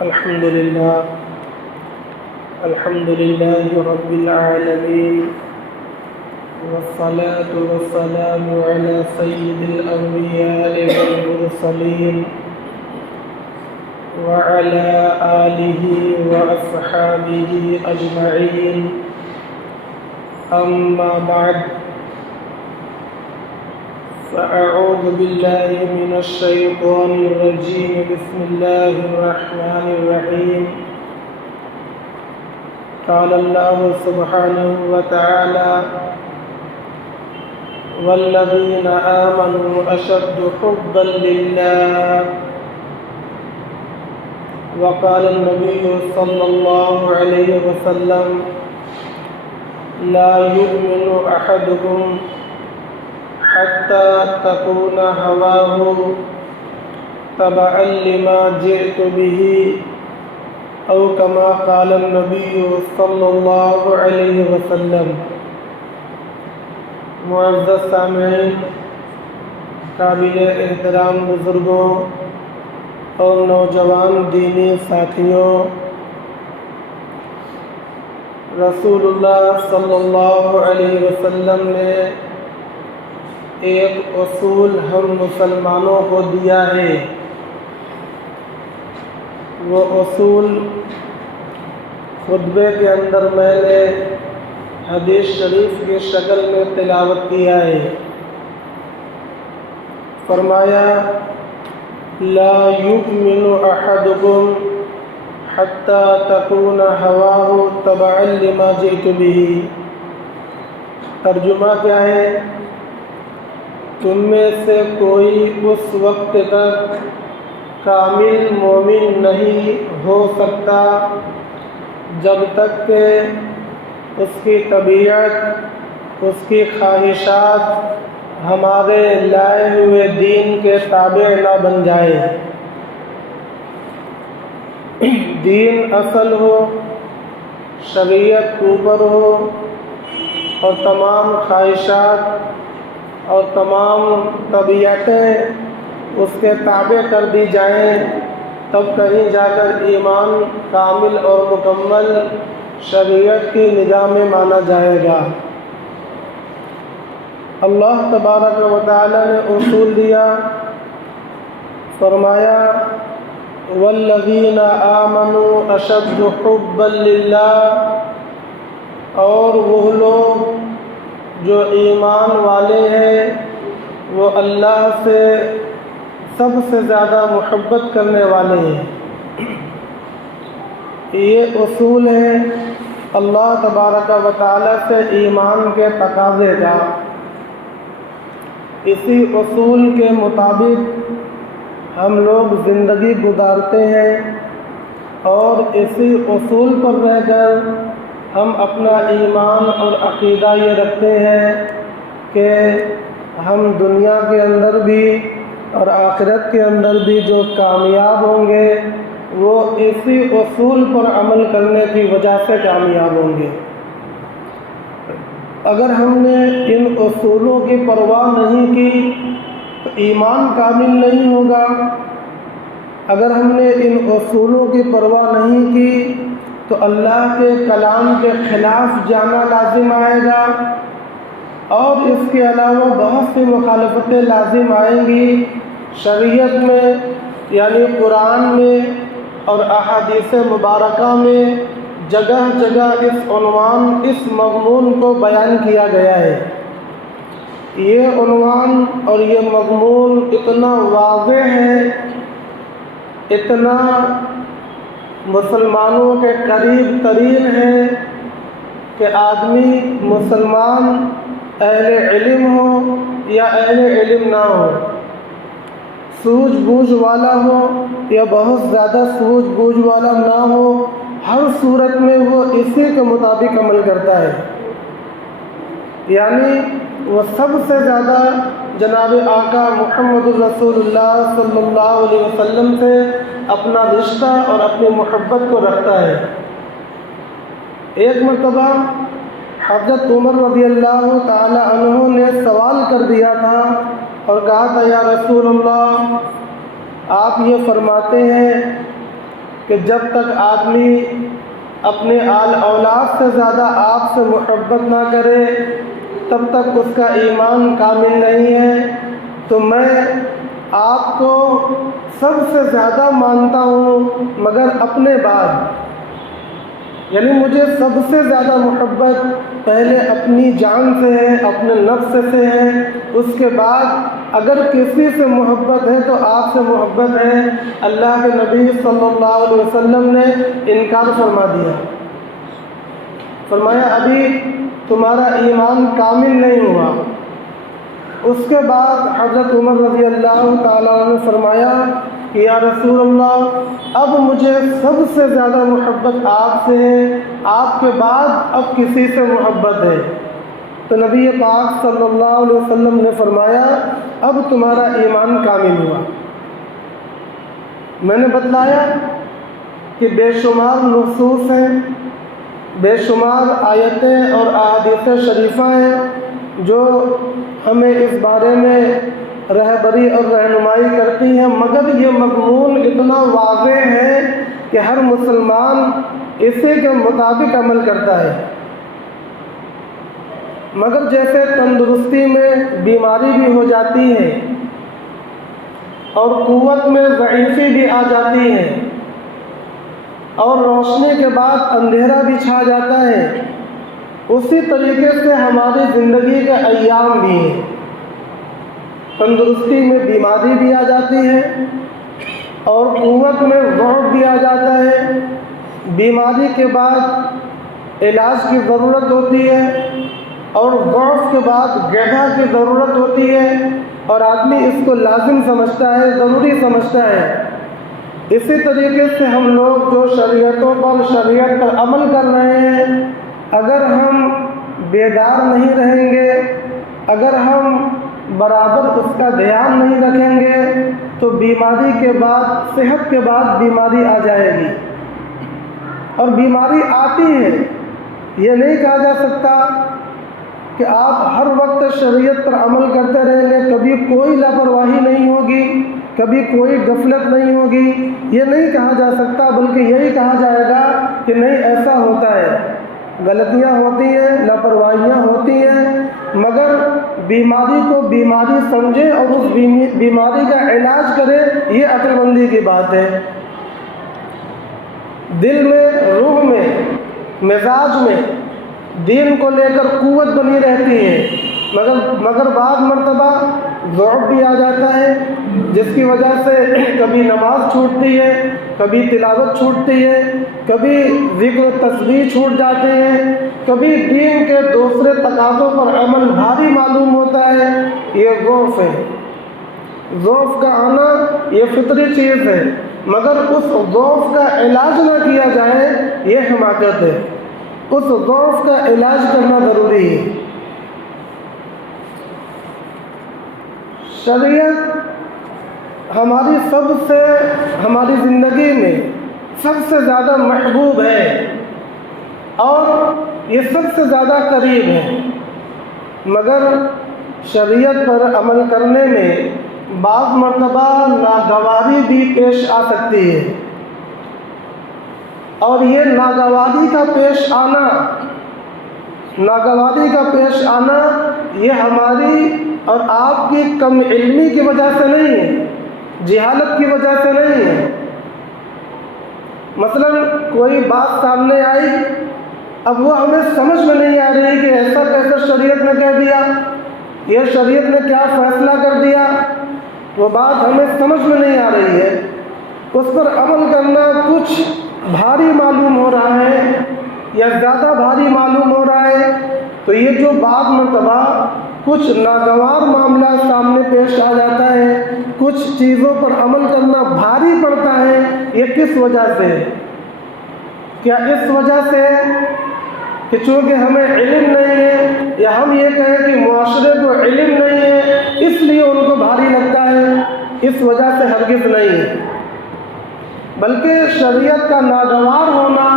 الحمد لله رب العالمين، والصلاة والسلام على سيد الأنبياء والمرسلين وعلى آله وأصحابه أجمعين. أما بعد، فأعوذ بالله من الشيطان الرجيم. بسم الله الرحمن الرحيم. قال الله سبحانه وتعالى: والذين آمنوا أشد حبا لله. وقال النبي صلى الله عليه وسلم: لا يؤمن أحدكم حتى تكون هواه تبعا لما جئت به، أو كما قال النبي صلی اللہ علیہ وسلم. معزز سامعین، قابل احترام بزرگوں اور نوجوان دینی ساتھیوں، رسول اللہ صلی اللہ علیہ وسلم نے ایک اصول ہم مسلمانوں کو دیا ہے. وہ اصول خطبے کے اندر میں نے حدیث شریف کی شکل میں تلاوت کیا ہے. فرمایا: لا يؤمن أحدكم حتى تكون هواه تبعا لما جئت به. ترجمہ کیا ہے؟ تم میں سے کوئی اس وقت تک کامل مومن نہیں ہو سکتا جب تک کہ اس کی طبیعت، اس کی خواہشات ہمارے لائے ہوئے دین کے تابع نہ بن جائے. دین اصل ہو، شریعت اوپر ہو، اور تمام خواہشات اور تمام طبیعتیں اس کے تابع کر دی جائیں، تب کہیں جا کر ایمان کامل اور مکمل شریعت کی نگاہ میں مانا جائے گا. اللہ تبارک و تعالی نے اصول دیا. فرمایا: والذین آمنوا اشد حبا للہ. اور وہ لوگ جو ایمان والے ہیں وہ اللہ سے سب سے زیادہ محبت کرنے والے ہیں. یہ اصول ہے اللہ تبارک و تعالی سے ایمان کے تقاضے کا. اسی اصول کے مطابق ہم لوگ زندگی گزارتے ہیں، اور اسی اصول پر رہ کر ہم اپنا ایمان اور عقیدہ یہ رکھتے ہیں کہ ہم دنیا کے اندر بھی اور آخرت کے اندر بھی جو کامیاب ہوں گے وہ اسی اصول پر عمل کرنے کی وجہ سے کامیاب ہوں گے. اگر ہم نے ان اصولوں کی پرواہ نہیں کی تو ایمان کامل نہیں ہوگا. اگر ہم نے ان اصولوں کی پرواہ نہیں کی تو اللہ کے کلام کے خلاف جانا لازم آئے گا، اور اس کے علاوہ بہت سی مخالفتیں لازم آئیں گی. شریعت میں یعنی قرآن میں اور احادیث مبارکہ میں جگہ جگہ اس عنوان، اس مضمون کو بیان کیا گیا ہے. یہ عنوان اور یہ مضمون اتنا واضح ہے، اتنا مسلمانوں کے قریب ترین ہے کہ آدمی مسلمان اہل علم ہو یا اہل علم نہ ہو، سوجھ بوجھ والا ہو یا بہت زیادہ سوجھ بوجھ والا نہ ہو، ہر صورت میں وہ اسی کے مطابق عمل کرتا ہے. یعنی وہ سب سے زیادہ جناب آقا محمد رسول اللہ صلی اللہ علیہ وسلم سے اپنا رشتہ اور اپنی محبت کو رکھتا ہے. ایک مرتبہ حضرت عمر رضی اللہ تعالی عنہ نے سوال کر دیا تھا اور کہا تھا: یا رسول اللہ، آپ یہ فرماتے ہیں کہ جب تک آدمی اپنے آل اولاد سے زیادہ آپ سے محبت نہ کرے تب تک اس کا ایمان کامل نہیں ہے۔ تو میں آپ کو سب سے زیادہ مانتا ہوں مگر اپنے بعد، یعنی مجھے سب سے زیادہ محبت پہلے اپنی جان سے ہے، اپنے نفس سے ہے، اس کے بعد اگر کسی سے محبت ہے تو آپ سے محبت ہے۔ اللہ کے نبی صلی اللہ علیہ وسلم نے انکار فرما دیا، فرمایا ابھی تمہارا ایمان کامل نہیں ہوا۔ اس کے بعد حضرت عمر رضی اللہ تعالیٰ عنہ نے فرمایا کہ یا رسول اللہ اب مجھے سب سے زیادہ محبت آپ سے ہے، آپ کے بعد اب کسی سے محبت ہے۔ تو نبی پاک صلی اللہ علیہ وسلم نے فرمایا اب تمہارا ایمان کامل ہوا۔ میں نے بتلایا کہ بے شمار نصوص ہیں، بے شمار آیتیں اور احادیث شریفہ ہیں جو ہمیں اس بارے میں رہبری اور رہنمائی کرتی ہیں، مگر یہ مضمون اتنا واضح ہے کہ ہر مسلمان اسی کے مطابق عمل کرتا ہے۔ مگر جیسے تندرستی میں بیماری بھی ہو جاتی ہے اور قوت میں ضعیفی بھی آ جاتی ہے اور روشنی کے بعد اندھیرا بھی چھا جاتا ہے، اسی طریقے سے ہماری زندگی کے ایام بھی ہیں۔ تندرستی میں بیماری بھی آ جاتی ہے اور قوت میں ضعف بھی آ جاتا ہے، بیماری کے بعد علاج کی ضرورت ہوتی ہے اور ضعف کے بعد غذا کی ضرورت ہوتی ہے اور آدمی اس کو لازم سمجھتا ہے، ضروری سمجھتا ہے۔ اسی طریقے سے ہم لوگ جو شریعتوں پر شریعت پر عمل کر رہے ہیں، اگر ہم بیدار نہیں رہیں گے، اگر ہم برابر اس کا دھیان نہیں رکھیں گے تو بیماری کے بعد، صحت کے بعد بیماری آ جائے گی۔ اور بیماری آتی ہے، یہ نہیں کہا جا سکتا کہ آپ ہر وقت شریعت پر عمل کرتے رہیں گے، کبھی کوئی لاپرواہی نہیں ہوگی، کبھی کوئی غفلت نہیں ہوگی، یہ نہیں کہا جا سکتا، بلکہ یہی کہا جائے گا کہ نہیں ایسا ہوتا ہے، غلطیاں ہوتی ہیں، لاپرواہیاں ہوتی ہیں، مگر بیماری کو بیماری سمجھے اور اس بیماری کا علاج کرے، یہ عقل مندی کی بات ہے۔ دل میں، روح میں، مزاج میں دین کو لے کر قوت بنی رہتی ہے، مگر بعض مرتبہ ضعف بھی آ جاتا ہے، جس کی وجہ سے کبھی نماز چھوٹتی ہے، کبھی تلاوت چھوٹتی ہے، کبھی ذکر و تسبیح چھوٹ جاتے ہیں، کبھی دین کے دوسرے تقاضوں پر عمل بھاری معلوم ہوتا ہے۔ یہ ضعف ہے، ضعف کا آنا یہ فطری چیز ہے، مگر اس ضعف کا علاج نہ کیا جائے یہ حماقت ہے، اس ضعف کا علاج کرنا ضروری ہے۔ شریعت ہماری زندگی میں سب سے زیادہ محبوب ہے اور یہ سب سے زیادہ قریب ہے، مگر شریعت پر عمل کرنے میں بعض مرتبہ ناگواری بھی پیش آ سکتی ہے، اور یہ ناگواری کا پیش آنا یہ ہماری اور آپ کی کم علمی کی وجہ سے نہیں ہے، جہالت کی وجہ سے نہیں ہے۔ مثلا کوئی بات سامنے آئی، اب وہ ہمیں سمجھ میں نہیں آ رہی کہ ایسا کیسے شریعت نے کہہ دیا، یہ شریعت نے کیا فیصلہ کر دیا، وہ بات ہمیں سمجھ میں نہیں آ رہی ہے، اس پر عمل کرنا کچھ بھاری معلوم ہو رہا ہے یا زیادہ بھاری معلوم ہو رہا ہے، تو یہ جو بعض مرتبہ کچھ ناگوار معاملہ سامنے پیش آ جاتا ہے، کچھ چیزوں پر عمل کرنا بھاری پڑتا ہے، یہ کس وجہ سے؟ کیا اس وجہ سے کہ چونکہ ہمیں علم نہیں ہے، یا ہم یہ کہیں کہ معاشرے کو علم نہیں ہے اس لیے ان کو بھاری لگتا ہے؟ اس وجہ سے ہرگز نہیں ہے، بلکہ شریعت کا ناگوار ہونا،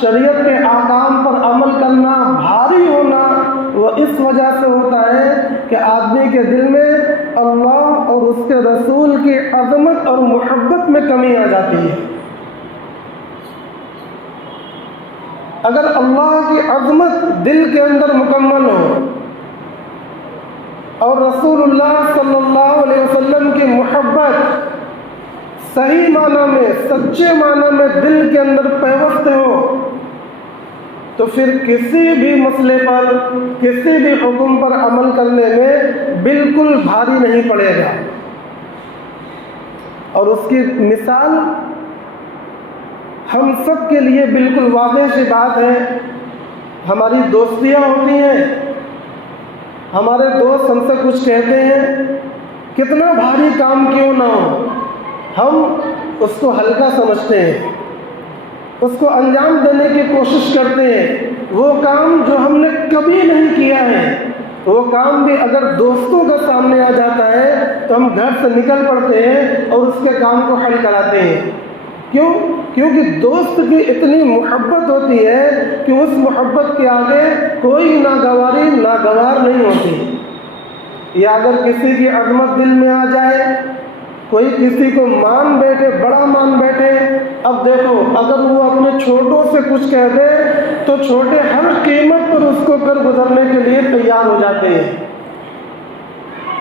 شریعت کے احکام پر عمل کرنا بھاری ہونا وہ اس وجہ سے ہوتا ہے کہ آدمی کے دل میں اللہ اور اس کے رسول کی عظمت اور محبت میں کمی آ جاتی ہے۔ اگر اللہ کی عظمت دل کے اندر مکمل ہو اور رسول اللہ صلی اللہ علیہ وسلم کی محبت صحیح معنی میں، سچے معنی میں دل کے اندر پیوست ہو، تو پھر کسی بھی مسئلے پر، کسی بھی حکم پر عمل کرنے میں بالکل بھاری نہیں پڑے گا۔ اور اس کی مثال ہم سب کے لیے بالکل واضح سی بات ہے۔ ہماری دوستیاں ہوتی ہیں، ہمارے دوست ہم سے کچھ کہتے ہیں، کتنا بھاری کام کیوں نہ ہو، ہم اس کو ہلکا سمجھتے ہیں، اس کو انجام دینے کی کوشش کرتے ہیں۔ وہ کام جو ہم نے کبھی نہیں کیا ہے، وہ کام بھی اگر دوستوں کے سامنے آ جاتا ہے تو ہم گھر سے نکل پڑتے ہیں اور اس کے کام کو حل کراتے ہیں۔ کیوں؟ کیونکہ دوست کی اتنی محبت ہوتی ہے کہ اس محبت کے آگے کوئی ناگواری ناگوار نہیں ہوتی۔ یا اگر کسی کی عظمت دل میں آ جائے، کوئی کسی کو مان بیٹھے، بڑا مان بیٹھے، اب دیکھو اگر وہ اپنے چھوٹوں سے کچھ کہہ دے تو چھوٹے ہر قیمت پر اس کو کر گزرنے کے لیے تیار ہو جاتے ہیں۔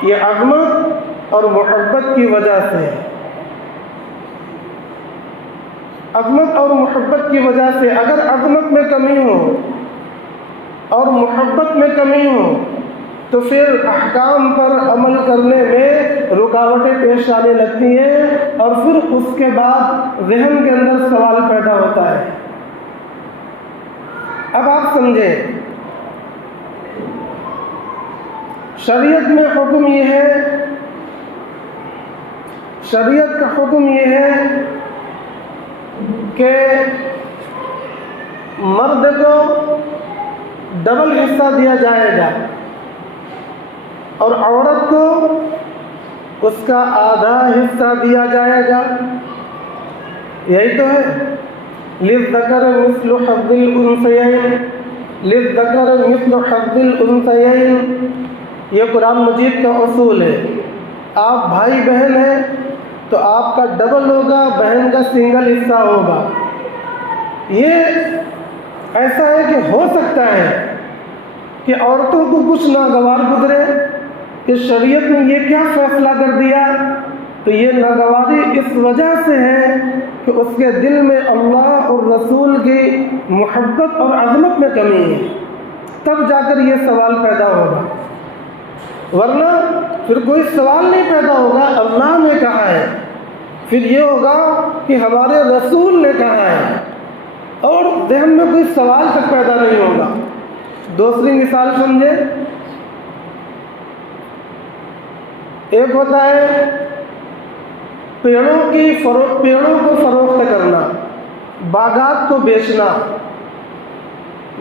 یہ عظمت اور محبت کی وجہ سے، عظمت اور محبت کی وجہ سے اگر عظمت میں کمی ہو اور محبت میں کمی ہو تو پھر احکام پر عمل کرنے میں رکاوٹیں پیش آنے لگتی ہیں، اور پھر اس کے بعد ذہن کے اندر سوال پیدا ہوتا ہے۔ اب آپ سمجھیں، شریعت میں حکم یہ ہے، شریعت کا حکم یہ ہے کہ مرد کو ڈبل حصہ دیا جائے گا اور عورت کو اس کا آدھا حصہ دیا جائے گا۔ یہی تو ہے، للذکر مثل حظ الانثیین، للذکر مثل حظ الانثیین، یہ قرآن مجید کا اصول ہے۔ آپ بھائی بہن ہیں تو آپ کا ڈبل ہوگا، بہن کا سنگل حصہ ہوگا۔ یہ ایسا ہے کہ ہو سکتا ہے کہ عورتوں کو کچھ ناگوار گزرے کہ شریعت نے یہ کیا فیصلہ کر دیا، تو یہ ناگواری اس وجہ سے ہے کہ اس کے دل میں اللہ اور رسول کی محبت اور عظمت میں کمی ہے، تب جا کر یہ سوال پیدا ہوگا، ورنہ پھر کوئی سوال نہیں پیدا ہوگا۔ اللہ نے کہا ہے، پھر یہ ہوگا کہ ہمارے رسول نے کہا ہے، اور ذہن میں کوئی سوال تک پیدا نہیں ہوگا۔ دوسری مثال سمجھے، ایک ہوتا ہے پیڑوں کو فروخت کرنا، باغات کو بیچنا۔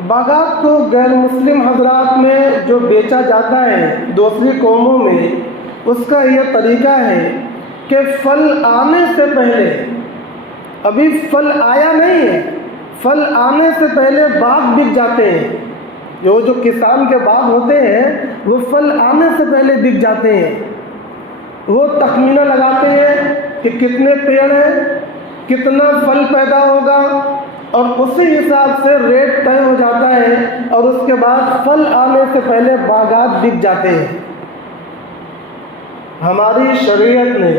باغات کو غیر مسلم حضرات میں جو بیچا جاتا ہے دوسری قوموں میں، اس کا یہ طریقہ ہے کہ پھل آنے سے پہلے، ابھی پھل آیا نہیں ہے، پھل آنے سے پہلے باغ بک جاتے ہیں۔ جو کسان کے باغ ہوتے ہیں وہ پھل آنے سے پہلے بک جاتے ہیں۔ وہ تخمینہ لگاتے ہیں کہ کتنے پیڑ ہیں، کتنا پھل پیدا ہوگا، اور اسی حساب سے ریٹ طے ہو جاتا ہے، اور اس کے بعد پھل آنے سے پہلے باغات بک جاتے ہیں۔ ہماری شریعت نے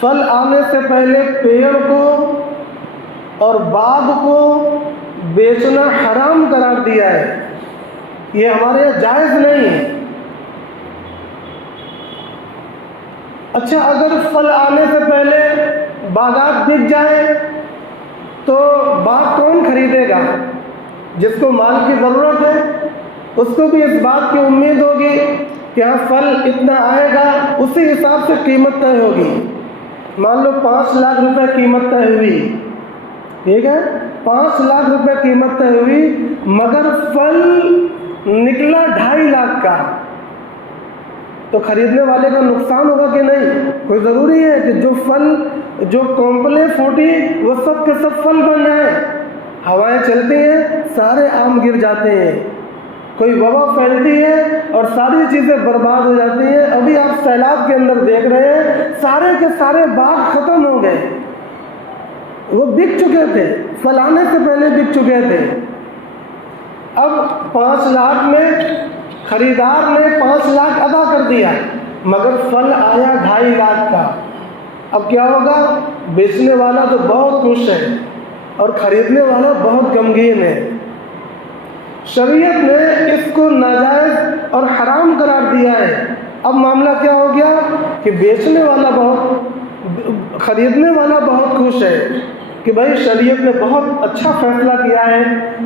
پھل آنے سے پہلے پیڑ کو اور باغ کو بیچنا حرام قرار دیا ہے۔ یہ ہمارے یہاں جائز نہیں ہے۔ اچھا، اگر پھل آنے سے پہلے باغات بک جائیں تو باغ کون خریدے گا؟ جس کو مال کی ضرورت ہے اس کو بھی اس بات کی امید ہوگی کہ ہاں پھل اتنا آئے گا، اسی حساب سے قیمت طے ہوگی۔ مان لو 5 لاکھ روپے قیمت طے ہوئی، ٹھیک ہے، 5 لاکھ روپے قیمت طے ہوئی، مگر پھل نکلا 2.5 لاکھ کا، تو خریدنے والے کا نقصان ہوگا کہ نہیں؟ کوئی ضروری ہے کہ جو کمپلیں پھوٹی وہ سب کے سب پھل بن جائیں؟ ہوائیں چلتی ہیں، سارے آم گر جاتے ہیں، کوئی وبا پھیلتی ہے اور ساری چیزیں برباد ہو جاتی ہیں۔ ابھی آپ سیلاب کے اندر دیکھ رہے ہیں، سارے کے سارے باغ ختم ہو گئے۔ وہ بک چکے تھے، پھل آنے سے پہلے بک چکے تھے۔ اب 5 لاکھ میں خریدار نے 5 لاکھ ادا کر دیا، مگر پھل آیا 2.5 لاکھ کا۔ اب کیا ہوگا؟ بیچنے والا تو بہت خوش ہے اور خریدنے والا بہت غمگین ہے۔ شریعت نے اس کو ناجائز اور حرام قرار دیا ہے۔ اب معاملہ کیا ہو گیا کہ بیچنے والا خریدنے والا بہت خوش ہے کہ بھائی شریعت نے بہت اچھا فیصلہ کیا ہے،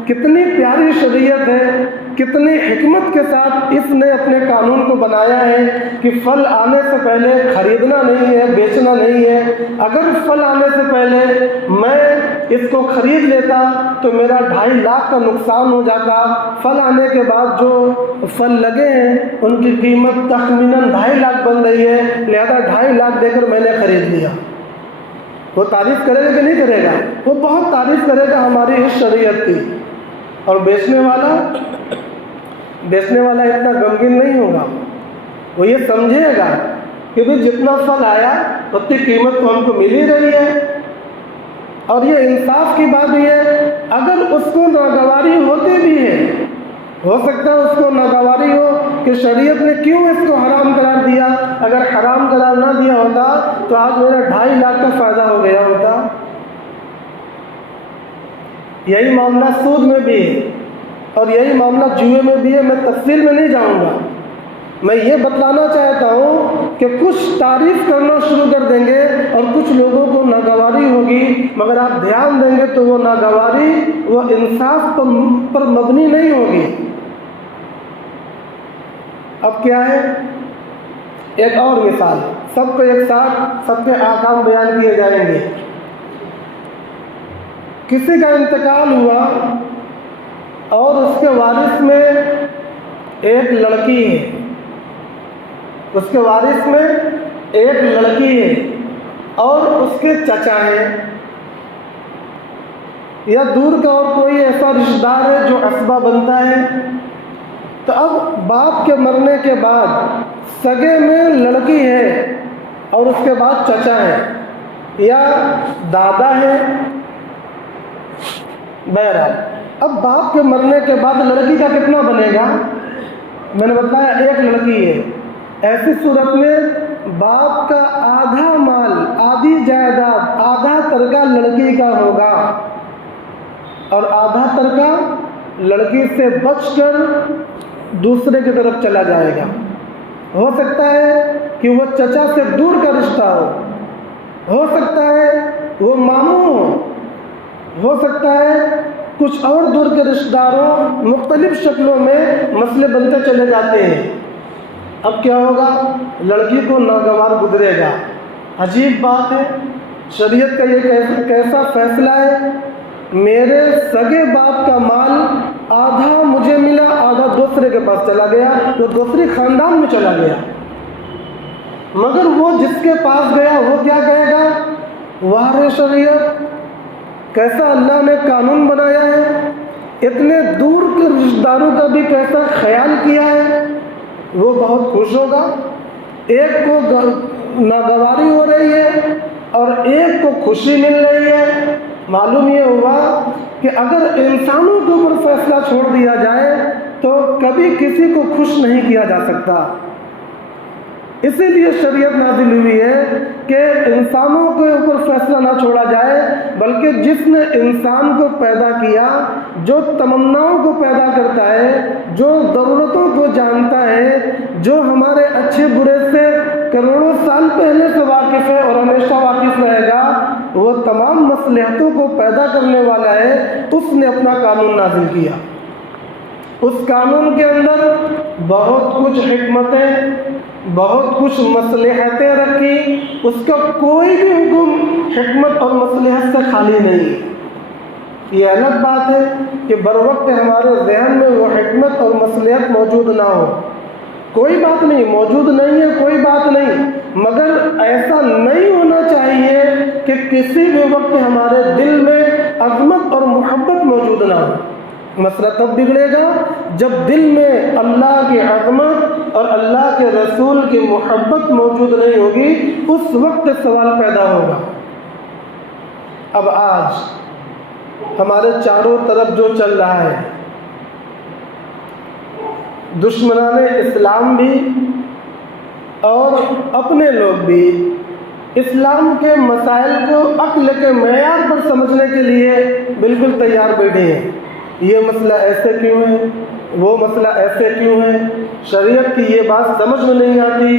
کتنی پیاری شریعت ہے، کتنی حکمت کے ساتھ اس نے اپنے قانون کو بنایا ہے کہ پھل آنے سے پہلے خریدنا نہیں ہے، بیچنا نہیں ہے۔ اگر پھل آنے سے پہلے میں اس کو خرید لیتا تو میرا 2.5 لاکھ کا نقصان ہو جاتا۔ پھل آنے کے بعد جو پھل لگے ہیں ان کی قیمت تخمیناً 2.5 لاکھ بن رہی ہے، لہذا 2.5 لاکھ دے کر میں نے خرید لیا۔ وہ تعریف کرے گا کہ نہیں کرے گا؟ وہ بہت تعریف کرے گا ہماری اس شریعت کی۔ اور بیچنے والا اتنا غمگین نہیں ہوگا، وہ یہ سمجھے گا کہ بھی جتنا پھل آیا اتنی قیمت تو ہم کو مل ہی رہی ہے۔ اور یہ انصاف کی بات بھی ہے، اگر اس کو ناگواری ہوتی بھی ہے، ہو سکتا ہے اس کو ناگواری ہو کہ شریعت نے کیوں اس کو حرام قرار دیا، اگر حرام قرار نہ دیا ہوتا تو آج میرا 2.5 لاکھ کا فائدہ ہو گیا ہوتا۔ یہی معاملہ سود میں بھی ہے اور یہی معاملہ جوئے میں بھی ہے۔ میں تفصیل میں نہیں جاؤں گا، میں یہ بتلانا چاہتا ہوں کہ کچھ تعریف کرنا شروع کر دیں گے اور کچھ لوگوں کو ناگواری ہوگی، مگر آپ دھیان دیں گے تو وہ ناگواری وہ انصاف پر مبنی نہیں ہوگی۔ اب کیا ہے؟ ایک اور مثال، سب کو ایک ساتھ سب کے احکام بیان کیے جائیں گے۔ کسی کا انتقال ہوا اور اس کے وارث میں ایک لڑکی ہے، اس کے وارث میں ایک لڑکی ہے اور اس کے چچا ہیں یا دور کا اور کوئی ایسا رشتہ دار ہے جو عصبہ بنتا ہے۔ تو اب باپ کے مرنے کے بعد سگے میں لڑکی ہے اور اس کے بعد چچا ہے یا دادا ہے، بہرحال اب باپ کے مرنے کے بعد لڑکی کا کتنا بنے گا؟ میں نے بتایا ایک لڑکی ہے۔ ایسی صورت میں باپ کا آدھا مال، آدھی جائیداد، آدھا ترکہ لڑکی کا ہوگا اور آدھا ترکہ لڑکی سے بچ کر دوسرے کی طرف چلا جائے گا۔ ہو سکتا ہے کہ وہ چچا سے دور کا رشتہ ہو سکتا ہے وہ ماموں ہو سکتا ہے کچھ اور دور کے رشتہ داروں، مختلف شکلوں میں مسئلے بنتے چلے جاتے ہیں۔ اب کیا ہوگا؟ لڑکی کو ناگوار گزرے گا۔ عجیب بات ہے، شریعت کا یہ کیسا فیصلہ ہے؟ میرے سگے باپ کا مال آدھا مجھے ملا، آدھا دوسرے کے پاس چلا گیا، وہ دوسری خاندان میں چلا گیا، مگر وہ جس کے پاس گیا وہ کیا کہے گا؟ واہ شریعت، کیسا اللہ نے قانون بنایا ہے، اتنے دور کے رشتہ داروں کا بھی کیسا خیال کیا ہے۔ وہ بہت خوش ہوگا۔ ایک کو ناگواری ہو رہی ہے اور ایک کو خوشی مل رہی ہے۔ معلوم یہ ہوا کہ اگر انسانوں کے اوپر فیصلہ چھوڑ دیا جائے تو کبھی کسی کو خوش نہیں کیا جا سکتا۔ اسی لیے شریعت نازل ہوئی ہے کہ انسانوں کے اوپر فیصلہ نہ چھوڑا جائے، بلکہ جس نے انسان کو پیدا کیا، جو تمناؤں کو پیدا کرتا ہے، جو ضرورتوں کو جانتا ہے، جو ہمارے اچھے برے سے کروڑوں سال پہلے سے واقف ہے اور ہمیشہ واقف رہے گا، وہ تمام مصلحتوں کو پیدا کرنے والا ہے، اس نے اپنا قانون نازل کیا۔ اس قانون کے اندر بہت کچھ حکمتیں، بہت کچھ مصلحتیں رکھی، اس کا کوئی بھی حکم حکمت اور مصلحت سے خالی نہیں۔ یہ الگ بات ہے کہ بروقت ہمارے ذہن میں وہ حکمت اور مصلحت موجود نہ ہو، کوئی بات نہیں، موجود نہیں ہے کوئی بات نہیں، مگر ایسا نہیں ہونا چاہیے کہ کسی بھی وقت ہمارے دل میں عظمت اور محبت موجود نہ ہو۔ مسئلہ تب بگڑے گا جب دل میں اللہ کی عظمت اور اللہ کے رسول کی محبت موجود نہیں ہوگی، اس وقت سوال پیدا ہوگا۔ اب آج ہمارے چاروں طرف جو چل رہا ہے، دشمنان اسلام بھی اور اپنے لوگ بھی اسلام کے مسائل کو عقل کے معیار پر سمجھنے کے لیے بالکل تیار بیٹھے ہیں۔ یہ مسئلہ ایسے کیوں ہے، وہ مسئلہ ایسے کیوں ہے، شریعت کی یہ بات سمجھ میں نہیں آتی۔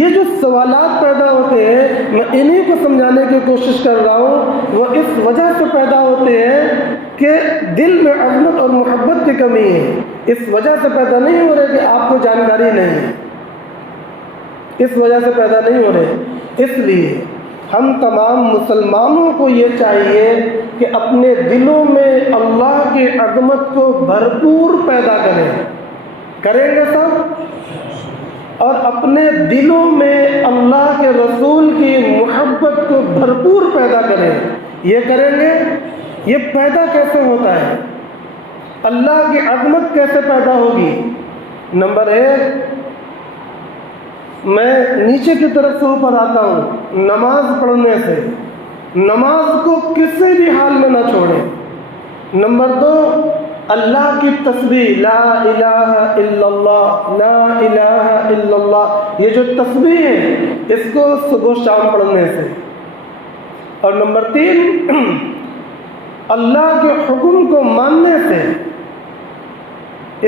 یہ جو سوالات پیدا ہوتے ہیں، میں انہی کو سمجھانے کی کوشش کر رہا ہوں۔ وہ اس وجہ سے پیدا ہوتے ہیں کہ دل میں عظمت اور محبت کی کمی ہے۔ اس وجہ سے پیدا نہیں ہو رہے کہ آپ کو جانکاری نہیں ہے، اس وجہ سے پیدا نہیں ہو رہے۔ اس لیے ہم تمام مسلمانوں کو یہ چاہیے کہ اپنے دلوں میں اللہ کی عظمت کو بھرپور پیدا کریں گے سب، اور اپنے دلوں میں اللہ کے رسول کی محبت کو بھرپور پیدا کریں۔ یہ کریں گے، یہ پیدا کیسے ہوتا ہے، اللہ کی عظمت کیسے پیدا ہوگی؟ نمبر 1، میں نیچے کی طرف سے اوپر آتا ہوں، نماز پڑھنے سے۔ نماز کو کسی بھی حال میں نہ چھوڑیں۔ نمبر 2، اللہ کی تسبیح، لا الہ الا اللہ، لا الہ الا اللہ، یہ جو تسبیح ہے اس کو صبح و شام پڑھنے سے۔ اور نمبر 3، اللہ کے حکم کو ماننے سے،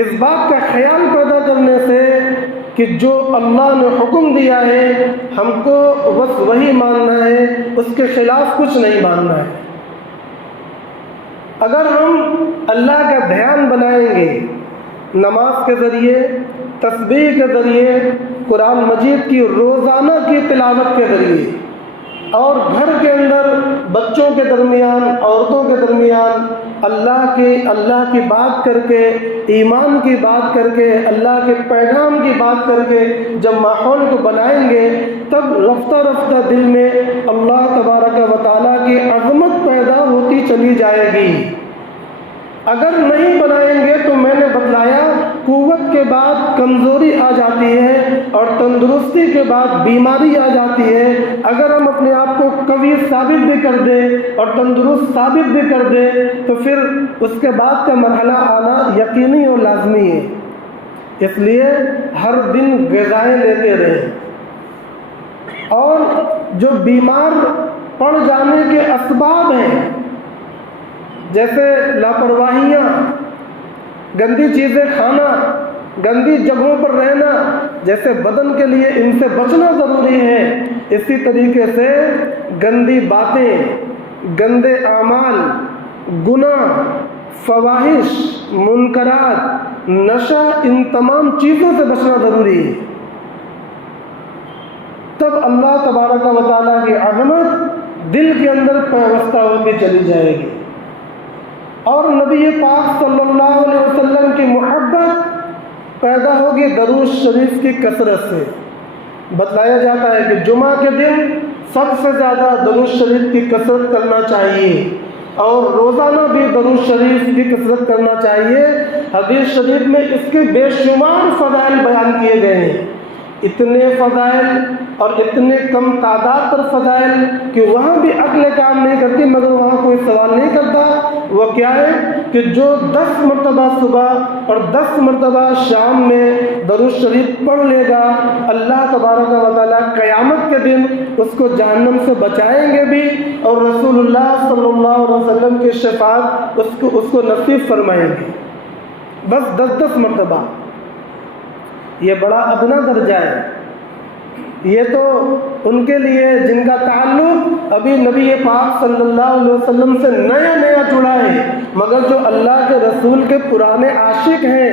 اس بات کا خیال پیدا کرنے سے کہ جو اللہ نے حکم دیا ہے ہم کو بس وہی ماننا ہے، اس کے خلاف کچھ نہیں ماننا ہے۔ اگر ہم اللہ کا دھیان بنائیں گے نماز کے ذریعے، تسبیح کے ذریعے، قرآن مجید کی روزانہ کی تلاوت کے ذریعے، اور گھر کے اندر بچوں کے درمیان، عورتوں کے درمیان اللہ کی بات کر کے، ایمان کی بات کر کے، اللہ کے پیغام کی بات کر کے جب ماحول کو بنائیں گے، تب رفتہ رفتہ دل میں اللہ تبارک و تعالیٰ کی عظمت پیدا ہوتی چلی جائے گی۔ اگر نہیں بنائیں گے تو میں نے بتلایا، قوت کے بعد کمزوری آ جاتی ہے اور تندرستی کے بعد بیماری آ جاتی ہے۔ اگر ہم اپنے آپ کو قوی ثابت بھی کر دیں اور تندرست ثابت بھی کر دیں تو پھر اس کے بعد کا مرحلہ آنا یقینی اور لازمی ہے۔ اس لیے ہر دن غذائیں لیتے رہیں، اور جو بیمار پڑ جانے کے اسباب ہیں جیسے لاپرواہیاں، گندی چیزیں کھانا، گندی جگہوں پر رہنا، جیسے بدن کے لیے ان سے بچنا ضروری ہے، اسی طریقے سے گندی باتیں، گندے اعمال، گناہ، فواحش، منکرات، نشہ، ان تمام چیزوں سے بچنا ضروری ہے۔ تب اللہ تبارک و تعالیٰ کی عظمت دل کے اندر پیوستہ ہوتی چلی جائے گی، اور نبی پاک صلی اللہ علیہ وسلم کی محبت پیدا ہوگی درود شریف کی کثرت سے۔ بتلایا جاتا ہے کہ جمعہ کے دن سب سے زیادہ درود شریف کی کثرت کرنا چاہیے، اور روزانہ بھی درود شریف کی کثرت کرنا چاہیے۔ حدیث شریف میں اس کے بے شمار فضائل بیان کیے گئے ہیں، اتنے فضائل اور اتنے کم تعداد پر فضائل کہ وہاں بھی عقل کام نہیں کرتی، مگر وہاں کوئی سوال نہیں کرتا۔ وہ کیا ہے کہ جو 10 مرتبہ صبح اور 10 مرتبہ شام میں درود شریف پڑھ لے گا، اللہ تبارک و تعالیٰ قیامت کے دن اس کو جہنم سے بچائیں گے بھی، اور رسول اللہ صلی اللہ علیہ وسلم کی شفاعت اس کو نصیب فرمائیں گے، بس 10 مرتبہ۔ یہ بڑا ادنا درجہ ہے، یہ تو ان کے لیے جن کا تعلق ابھی نبی پاک صلی اللہ علیہ وسلم سے نیا جڑا ہے، مگر جو اللہ کے رسول کے پرانے عاشق ہیں،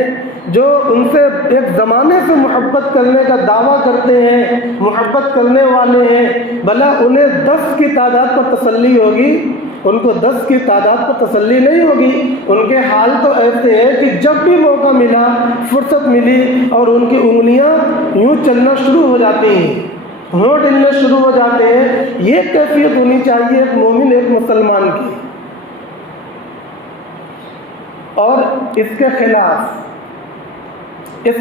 جو ان سے ایک زمانے سے محبت کرنے کا دعویٰ کرتے ہیں، محبت کرنے والے ہیں، بھلا انہیں 10 کی تعداد پر تسلی ہوگی؟ ان کو 10 کی تعداد پر تسلی نہیں ہوگی۔ ان کے حال تو ایسے ہیں کہ جب بھی موقع ملا، فرصت ملی، اور ان کی انگلیاں یوں چلنا شروع ہو جاتی ہیں، ہونٹ ہلنے شروع ہو جاتے ہیں۔ یہ کیفیت ہونی چاہیے ایک مومن، ایک مسلمان کی۔ اور اس کے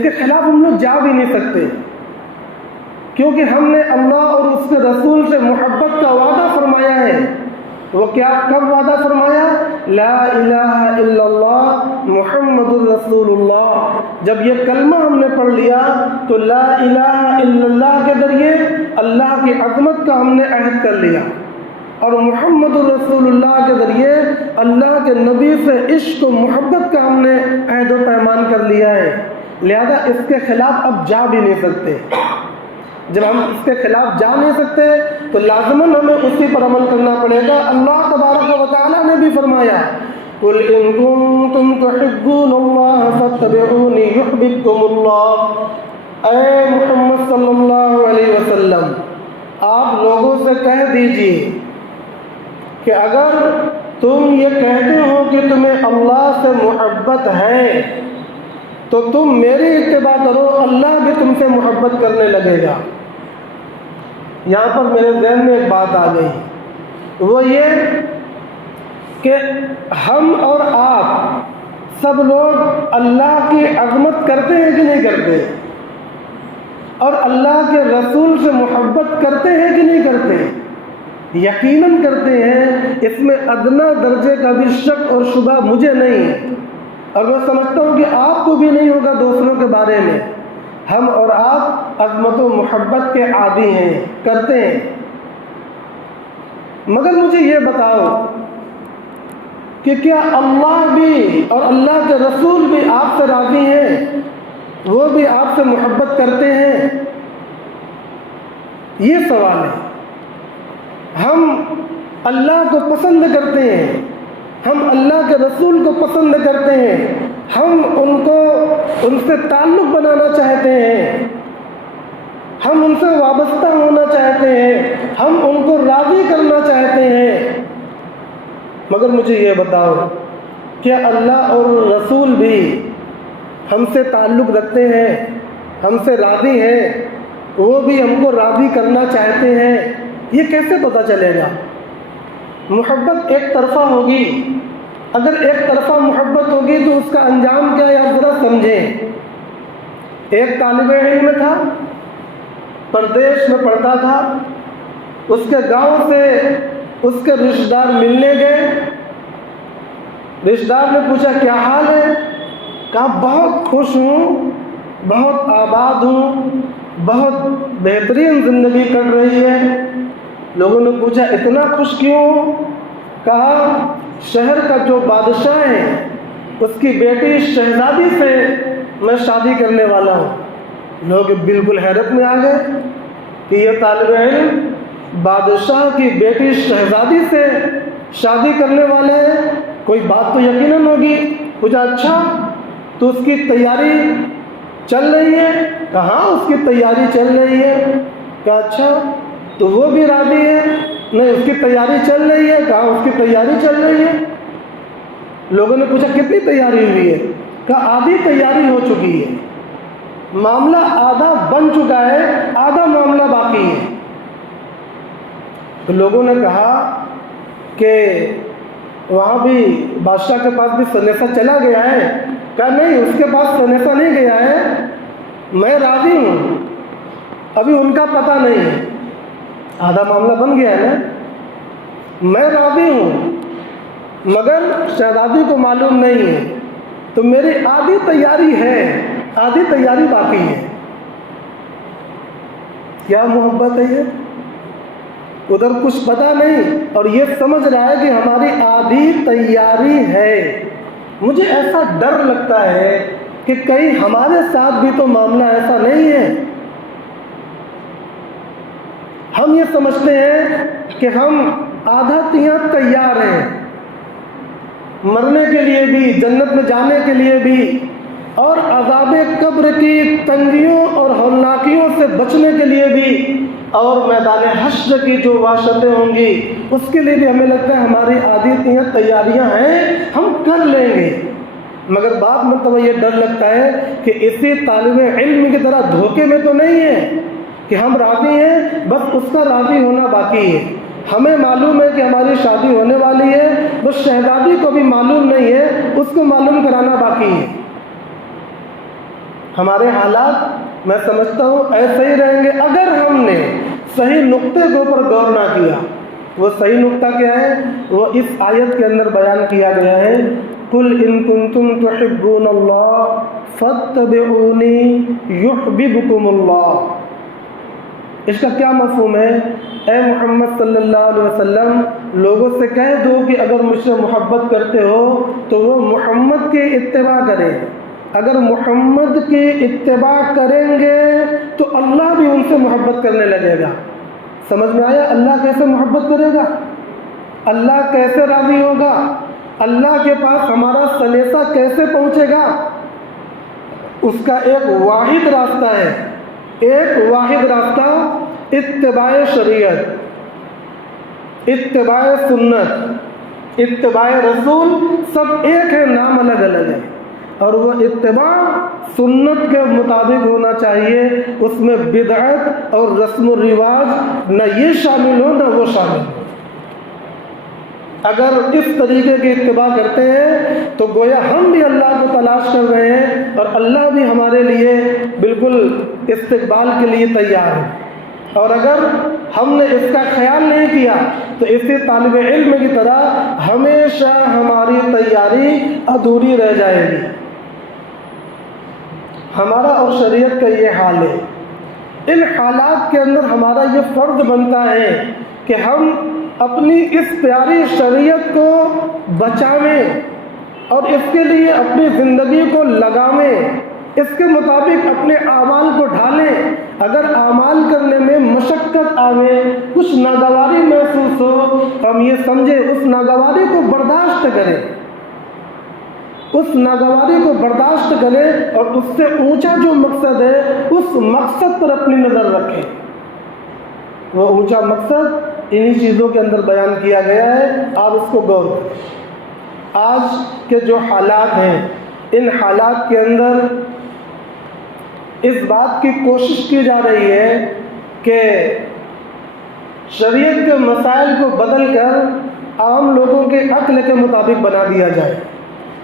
خلاف ہم لوگ جا بھی نہیں سکتے، کیونکہ ہم نے اللہ اور اس کے رسول سے محبت کا وعدہ فرمایا ہے۔ وہ کیا کب وعدہ فرمایا؟ لا الہ الا اللہ محمد الرسول اللہ. جب یہ کلمہ ہم نے پڑھ لیا تو لا الہ الا اللہ کے ذریعے اللہ کی عظمت کا ہم نے عہد کر لیا، اور محمد الرسول اللہ کے ذریعے اللہ کے نبی سے عشق و محبت کا ہم نے عہد و پیمان کر لیا ہے. لہذا اس کے خلاف اب جا بھی نہیں سکتے. جب ہم اس کے خلاف جا نہیں سکتے تو لازماً ہمیں اسی پر عمل کرنا پڑے گا. اللہ تبارک و تعالیٰ نے بھی فرمایا قُلْ إِن كُنتُمْ تُحِبُّونَ اللَّهَ فَاتَّبِعُونِي يُحْبِبْكُمُ اللَّهُ. اے محمد صلی اللہ علیہ وسلم، آپ لوگوں سے کہہ دیجئے کہ اگر تم یہ کہتے ہو کہ تمہیں اللہ سے محبت ہے تو تم میری اتباع کرو، اللہ بھی تم سے محبت کرنے لگے گا. یہاں پر میرے ذہن میں ایک بات آ گئی، وہ یہ کہ ہم اور آپ سب لوگ اللہ کی عظمت کرتے ہیں کہ نہیں کرتے، اور اللہ کے رسول سے محبت کرتے ہیں کہ نہیں کرتے؟ یقیناً کرتے ہیں. اس میں ادنا درجے کا بھی شک اور شبہ مجھے نہیں ہے، اور میں سمجھتا ہوں کہ آپ کو بھی نہیں ہوگا دوسروں کے بارے میں. ہم اور آپ عظمت و محبت کے عادی ہیں، کرتے ہیں. مگر مجھے یہ بتاؤ کہ کیا اللہ بھی اور اللہ کے رسول بھی آپ سے راضی ہیں؟ وہ بھی آپ سے محبت کرتے ہیں؟ یہ سوال ہے. ہم اللہ کو پسند کرتے ہیں، ہم اللہ کے رسول کو پسند کرتے ہیں، ہم ان سے تعلق بنانا چاہتے ہیں، ہم ان سے وابستہ ہونا چاہتے ہیں، ہم ان کو راضی کرنا چاہتے ہیں. مگر مجھے یہ بتاؤ کہ اللہ اور رسول بھی ہم سے تعلق رکھتے ہیں، ہم سے راضی ہیں، وہ بھی ہم کو راضی کرنا چاہتے ہیں؟ یہ کیسے پتہ چلے گا؟ محبت ایک طرفہ ہوگی. اگر ایک طرفہ محبت ہوگی تو اس کا انجام کیا ہے آپ ذرا سمجھیں. ایک طالب علم تھا، پردیش میں پڑھتا تھا. اس کے گاؤں سے اس کے رشتہ دار ملنے گئے. رشتہ دار نے پوچھا کیا حال ہے؟ کہا بہت خوش ہوں، بہت آباد ہوں، بہت بہترین زندگی کٹ رہی ہے. لوگوں نے پوچھا اتنا خوش کیوں؟ کہا شہر کا جو بادشاہ ہے اس کی بیٹی شہزادی سے میں شادی کرنے والا ہوں. لوگ بالکل حیرت میں آ گئے کہ یہ طالب علم بادشاہ کی بیٹی شہزادی سے شادی کرنے والے ہیں، کوئی بات تو یقیناً ہوگی. پوچھا اچھا تو اس کی تیاری چل رہی ہے؟ کہاں اس کی تیاری چل رہی ہے. کہا اچھا تو وہ بھی راضی ہے؟ نہیں اس کی تیاری چل رہی ہے. کہا اس کی تیاری چل رہی ہے. لوگوں نے پوچھا کتنی تیاری ہوئی ہے؟ کہا آدھی تیاری ہو چکی ہے، معاملہ آدھا بن چکا ہے، آدھا معاملہ باقی ہے. تو لوگوں نے کہا کہ وہاں بھی بادشاہ کے پاس بھی سنیسا چلا گیا ہے. کہا نہیں اس کے پاس سنیسا نہیں گیا ہے، میں راضی ہوں، ابھی ان کا پتہ نہیں ہے. آدھا معاملہ بن گیا ہے نا. میں راضی ہوں مگر شہزادی کو معلوم نہیں ہے، تو میری آدھی تیاری ہے، آدھی تیاری باقی ہے. کیا محبت ہے یہ؟ ادھر کچھ پتہ نہیں اور یہ سمجھ رہا ہے کہ ہماری آدھی تیاری ہے. مجھے ایسا ڈر لگتا ہے کہ کہیں ہمارے ساتھ بھی تو معاملہ ایسا نہیں ہے. ہم یہ سمجھتے ہیں کہ ہم آدھا تیاں تیار ہیں، مرنے کے لیے بھی، جنت میں جانے کے لیے بھی، اور عذاب قبر کی تنگیوں اور ہولناکیوں سے بچنے کے لیے بھی، اور میدان حشر کی جو وحشتیں ہوں گی اس کے لیے بھی ہمیں لگتا ہے ہماری آدھی تیاں تیاریاں ہیں، ہم کر لیں گے. مگر بعد مرتبہ یہ ڈر لگتا ہے کہ اسی طالب علم کی طرح دھوکے میں تو نہیں ہے کہ ہم راضی ہیں، بس اس کا راضی ہونا باقی ہے. ہمیں معلوم ہے کہ ہماری شادی ہونے والی ہے، بس شہزادی کو بھی معلوم نہیں ہے، اس کو معلوم کرانا باقی ہے. ہمارے حالات میں سمجھتا ہوں ایسے ہی رہیں گے اگر ہم نے صحیح نقطے کے اوپر غور نہ کیا. وہ صحیح نقطہ کیا ہے؟ وہ اس آیت کے اندر بیان کیا گیا ہے، قُلْ إِن كُنتُمْ تُحِبُّونَ اللَّهَ فَاتَّبِعُونِي يُحْبِبْكُمُ اللَّهُ۔ اس کا کیا مفہوم ہے؟ اے محمد صلی اللہ علیہ وسلم، لوگوں سے کہہ دو کہ اگر مجھ سے محبت کرتے ہو تو وہ محمد کی اتباع کریں۔ اگر محمد کی اتباع کریں گے تو اللہ بھی ان سے محبت کرنے لگے گا۔ سمجھ میں آیا؟ اللہ کیسے محبت کرے گا؟ اللہ کیسے راضی ہوگا؟ اللہ کے پاس ہمارا سلیقہ کیسے پہنچے گا؟ اس کا ایک واحد راستہ ہے، ایک واحد راستہ اتباع شریعت، اتباع سنت، اتباع رسول، سب ایک ہے، نام الگ الگ ہے، اور وہ اتباع سنت کے مطابق ہونا چاہیے۔ اس میں بدعت اور رسم و رواج نہ یہ شامل ہو نہ وہ شامل ہو۔ اگر اس طریقے کی اتباع کرتے ہیں تو گویا ہم بھی اللہ کو تلاش کر رہے ہیں اور اللہ بھی ہمارے لیے بالکل استقبال کے لیے تیار ہے۔ اور اگر ہم نے اس کا خیال نہیں کیا تو اسی طالب علم کی طرح ہمیشہ ہماری تیاری ادھوری رہ جائے گی۔ ہمارا اور شریعت کا یہ حال ہے۔ ان حالات کے اندر ہمارا یہ فرض بنتا ہے کہ ہم اپنی اس پیاری شریعت کو بچاویں اور اس کے لیے اپنی زندگی کو لگاویں، اس کے مطابق اپنے اعمال کو ڈھالیں۔ اگر اعمال کرنے میں مشقت آوے، کچھ ناگواری محسوس ہو، ہم یہ سمجھیں اس ناگواری کو برداشت کریں، اس ناگواری کو برداشت کریں اور اس سے اونچا جو مقصد ہے اس مقصد پر اپنی نظر رکھیں۔ وہ اونچا مقصد انہی چیزوں کے اندر بیان کیا گیا ہے، آپ اس کو غور کریں۔ آج کے جو حالات ہیں، ان حالات کے اندر اس بات کی کوشش کی جا رہی ہے کہ شریعت کے مسائل کو بدل کر عام لوگوں کے عقل کے مطابق بنا دیا جائے۔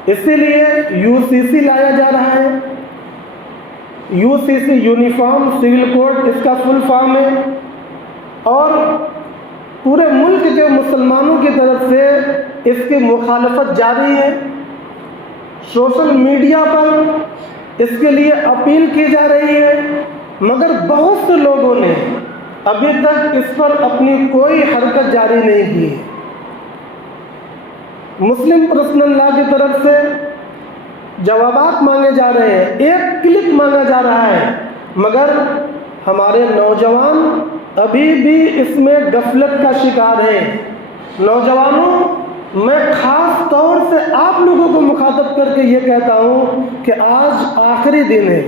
اسی لیے UCC لایا جا رہا ہے۔ UCC یونیفارم سول کوڈ اس کا فل فارم ہے، اور پورے ملک کے مسلمانوں کی طرف سے اس کی مخالفت جاری ہے۔ سوشل میڈیا پر اس کے لیے اپیل کی جا رہی ہے، مگر بہت سے لوگوں نے ابھی تک اس پر اپنی کوئی حرکت جاری نہیں کی۔ مسلم پرسنل لا کی طرف سے جوابات مانگے جا رہے ہیں، ایک کلک مانگا جا رہا ہے، مگر ہمارے نوجوان ابھی بھی اس میں غفلت کا شکار ہیں۔ نوجوانوں، میں خاص طور سے آپ لوگوں کو مخاطب کر کے یہ کہتا ہوں کہ آج آخری دن ہے۔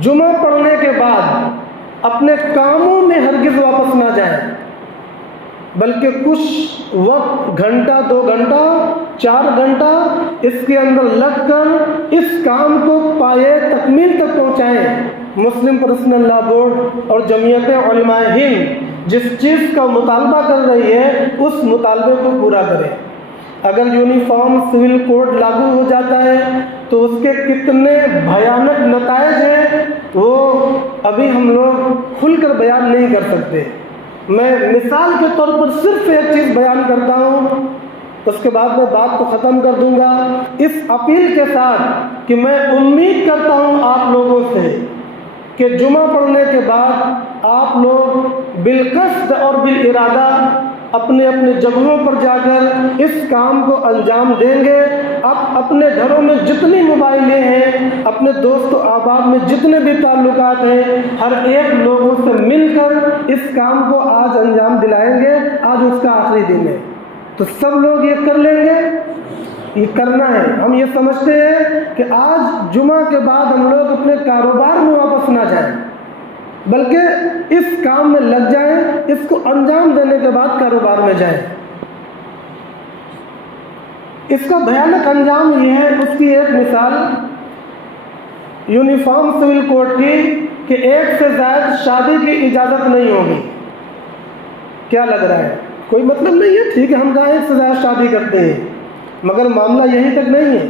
جمعہ پڑھنے کے بعد اپنے کاموں میں ہرگز واپس نہ جائیں، بلکہ کچھ وقت، گھنٹہ، 2 گھنٹہ، 4 گھنٹہ اس کے اندر لگ کر اس کام کو پایہ تکمیل تک پہنچائیں۔ مسلم پرسنل لا بورڈ اور جمعیت علماء ہند جس چیز کا مطالبہ کر رہی ہے اس مطالبے کو پورا کریں۔ اگر یونیفارم سول کوڈ لاگو ہو جاتا ہے تو اس کے کتنے بھیانک نتائج ہیں وہ ابھی ہم لوگ کھل کر بیان نہیں کر سکتے۔ میں مثال کے طور پر صرف ایک چیز بیان کرتا ہوں، اس کے بعد میں بات کو ختم کر دوں گا، اس اپیل کے ساتھ کہ میں امید کرتا ہوں آپ لوگوں سے کہ جمعہ پڑھنے کے بعد آپ لوگ بالقصد اور بالارادہ اپنے اپنے جگہوں پر جا کر اس کام کو انجام دیں گے۔ اب اپنے گھروں میں جتنی موبائلیں ہیں، اپنے دوست و احباب میں جتنے بھی تعلقات ہیں، ہر ایک لوگوں سے مل کر اس کام کو آج انجام دلائیں گے۔ آج اس کا آخری دن ہے، تو سب لوگ یہ کر لیں گے، یہ کرنا ہے۔ ہم یہ سمجھتے ہیں کہ آج جمعہ کے بعد ہم لوگ اپنے کاروبار میں واپس نہ جائیں، بلکہ اس کام میں لگ جائیں، اس کو انجام دینے کے بعد کاروبار میں جائیں۔ اس کا بھیانک انجام یہ ہے، اس کی ایک مثال یونیفارم سول کوڈ کی کہ 1 سے زائد شادی کی اجازت نہیں ہوگی۔ کیا لگ رہا ہے؟ کوئی مطلب نہیں ہے، ٹھیک ہے، ہم کہاں 1 سے زائد شادی کرتے ہیں، مگر معاملہ یہیں تک نہیں ہے۔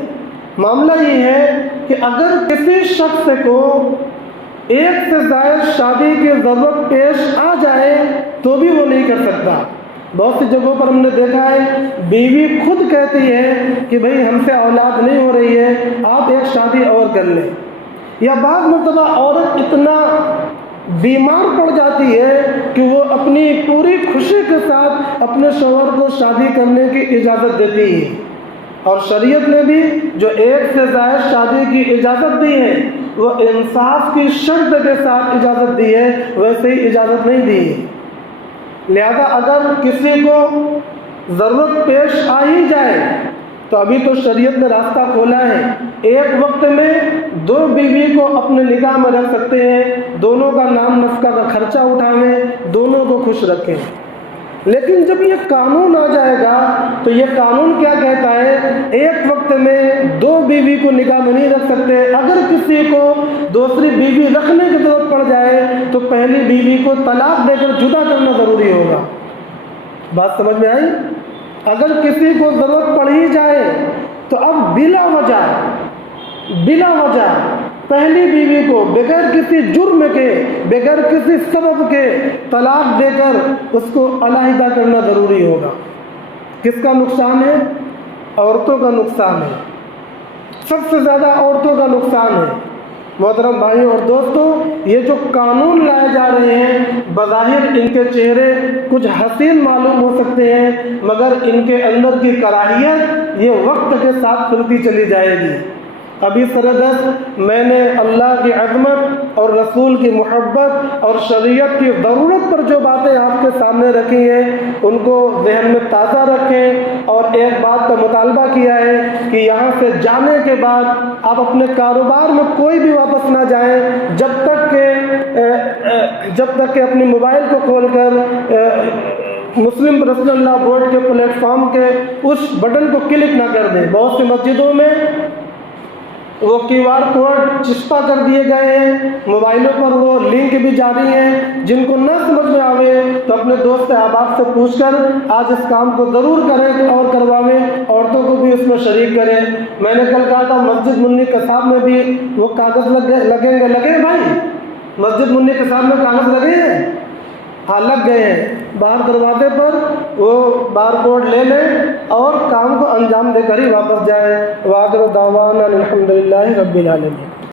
معاملہ یہ ہے کہ اگر کسی شخص کو ایک سے زائد شادی کی ضرورت پیش آ جائے تو بھی وہ نہیں کر سکتا۔ بہت سی جگہوں پر ہم نے دیکھا ہے بیوی خود کہتی ہے کہ بھئی ہم سے اولاد نہیں ہو رہی ہے، آپ ایک شادی اور کر لیں۔ یا بعض مرتبہ عورت اتنا بیمار پڑ جاتی ہے کہ وہ اپنی پوری خوشی کے ساتھ اپنے شوہر کو شادی کرنے کی اجازت دیتی ہے، اور شریعت نے بھی جو ایک سے زائد شادی کی اجازت دی ہے وہ انصاف کی شرط کے ساتھ اجازت دی ہے، ویسے ہی اجازت نہیں دی ہے۔ لہذا اگر کسی کو ضرورت پیش آ ہی جائے تو ابھی تو شریعت نے راستہ کھولا ہے، ایک وقت میں 2 بیوی کو اپنے نگاہ میں رکھ سکتے ہیں، دونوں کا نام نفقہ کا خرچہ اٹھائیں، دونوں کو خوش رکھیں۔ لیکن جب یہ قانون آ جائے گا تو یہ قانون کیا کہتا ہے؟ ایک وقت میں 2 بیوی کو نگاہ میں نہیں رکھ سکتے۔ اگر کسی کو دوسری بیوی رکھنے کی ضرورت پڑ جائے تو پہلی بیوی کو طلاق دے کر جدا کرنا ضروری ہوگا۔ بات سمجھ میں آئی؟ اگر کسی کو ضرورت پڑ ہی جائے تو اب بلا وجہ پہلی بیوی کو بغیر کسی جرم کے، بغیر کسی سبب کے طلاق دے کر اس کو علیحدہ کرنا ضروری ہوگا۔ کس کا نقصان ہے؟ عورتوں کا نقصان ہے، سب سے زیادہ عورتوں کا نقصان ہے۔ محترم بھائیوں اور دوستوں، یہ جو قانون لائے جا رہے ہیں بظاہر ان کے چہرے کچھ حسین معلوم ہو سکتے ہیں، مگر ان کے اندر کی کراہیت یہ وقت کے ساتھ کھلتی چلی جائے گی۔ ابھی سردست میں نے اللہ کی عظمت اور رسول کی محبت اور شریعت کی ضرورت پر جو باتیں آپ کے سامنے رکھی ہیں ان کو ذہن میں تازہ رکھیں، اور ایک بات کا مطالبہ کیا ہے کہ یہاں سے جانے کے بعد آپ اپنے کاروبار میں کوئی بھی واپس نہ جائیں جب تک کہ اپنی موبائل کو کھول کر مسلم رسول اللہ بورڈ کے پلیٹ فارم کے اس بٹن کو کلک نہ کر دیں۔ بہت سی مسجدوں میں وہ QR کوڈ چسپاں کر دیے گئے ہیں، موبائلوں پر وہ لنک بھی جاری ہیں، جن کو نہ سمجھ میں آوے تو اپنے دوست احباب سے پوچھ کر آج اس کام کو ضرور کریں اور کرواویں، عورتوں کو بھی اس میں شریک کریں۔ میں نے کل کہا تھا مسجد منی قصاب میں بھی وہ کاغذ لگے بھائی، مسجد منی قصاب میں کاغذ لگے ہیں؟ ہاں لگ گئے ہیں، باہر دروازے پر وہ بار کوڈ لے لیں اور کام کو انجام دے کر ہی واپس جائیں۔ وآخر دعوانا الحمدللہ رب العالمین۔